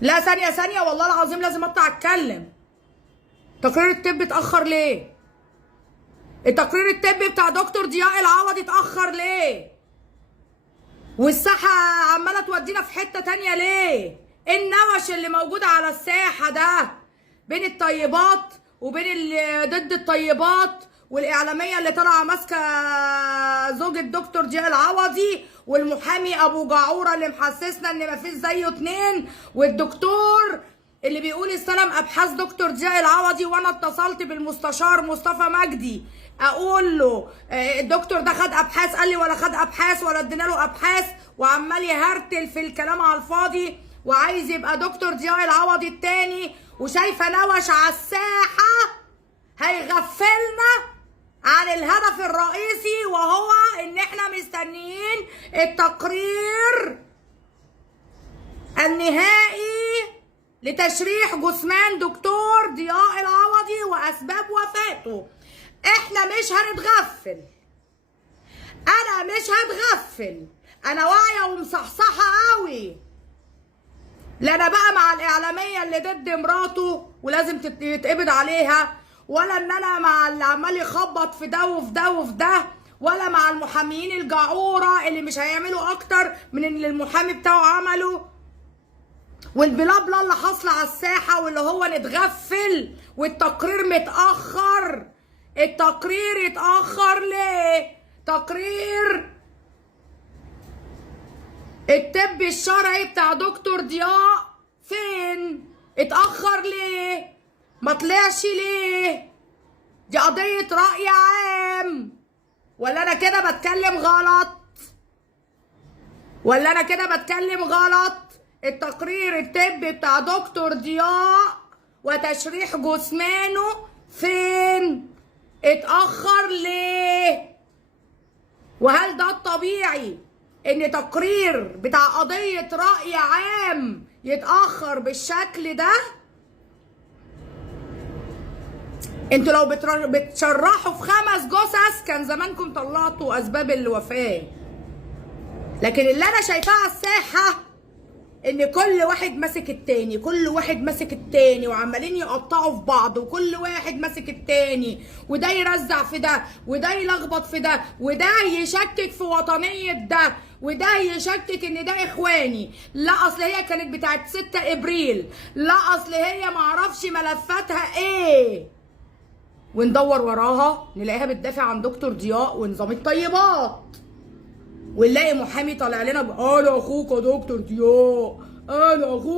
لا ثانية ثانية والله العظيم لازم اطلع اتكلم. تقرير الطب اتأخر ليه؟ التقرير الطبي بتاع دكتور ضياء العوضي اتأخر ليه؟ والساحة عمالة تودينا في حتة تانية ليه؟ ايه النوش اللي موجود على الساحة ده؟ بين الطيبات وبين اللي ضد الطيبات، والإعلامية اللي طالعة ماسكة زوج الدكتور ضياء العوضي، والمحامي أبو جعورة اللي محسسنا إن مفيش زيه اتنين، والدكتور اللي بيقول استلم أبحاث دكتور ضياء العوضي، وأنا اتصلت بالمستشار مصطفى مجدي أقول له الدكتور ده خد أبحاث، قال لي ولا خد أبحاث ولا ادينا له أبحاث، وعمال يهرتل في الكلام على الفاضي، وعايز يبقى دكتور ضياء العوضي التاني، وشايفة نوش على الساحة هيغفلنا عن الهدف الرئيسي، وهو ان احنا مستنيين التقرير النهائي لتشريح جثمان دكتور ضياء العوضي واسباب وفاته. احنا مش هنتغفل، انا مش هتغفل، انا واعيه ومصحصحه قوي. لا انا بقى مع الاعلاميه اللي ضد مراته ولازم يتقبض عليها، ولا ان انا مع اللي عمال يخبط في ده وفي ده وفي ده، ولا مع المحاميين الجعوره اللي مش هيعملوا اكتر من اللي المحامي بتاعه عمله، والبلابله اللي حاصله على الساحه، واللي هو نتغفل والتقرير متاخر. التقرير اتاخر ليه؟ تقرير الطب الشرعي بتاع دكتور ضياء فين؟ اتأخر ليه؟ ما طلعش ليه؟ دي قضية رأي عام، ولا أنا كده بتكلم غلط؟ ولا أنا كده بتكلم غلط؟ التقرير الطبي بتاع دكتور ضياء وتشريح جثمانه فين؟ اتأخر ليه؟ وهل ده الطبيعي ان تقرير بتاع قضية رأي عام يتأخر بالشكل ده؟ انتوا لو بتشرحوا في 5 جثث كان زمانكم طلعتوا اسباب الوفاة. لكن اللي انا شايفاه على الساحة ان كل واحد ماسك التاني، كل واحد ماسك التاني، وعمالين يقطعوا في بعض، وكل واحد ماسك التاني، وده يرزع في ده، وده يلخبط في ده، وده يشكك في وطنية ده، وده يشكك ان ده اخواني، لا اصل هي كانت بتاعت 6 ابريل، لا اصل هي معرفش ملفاتها ايه، وندور وراها نلاقيها بتدافع عن دكتور ضياء ونظام الطيبات، ونلاقي محامي طالع لنا انا اخوك يا دكتور ضياء، انا اخوك.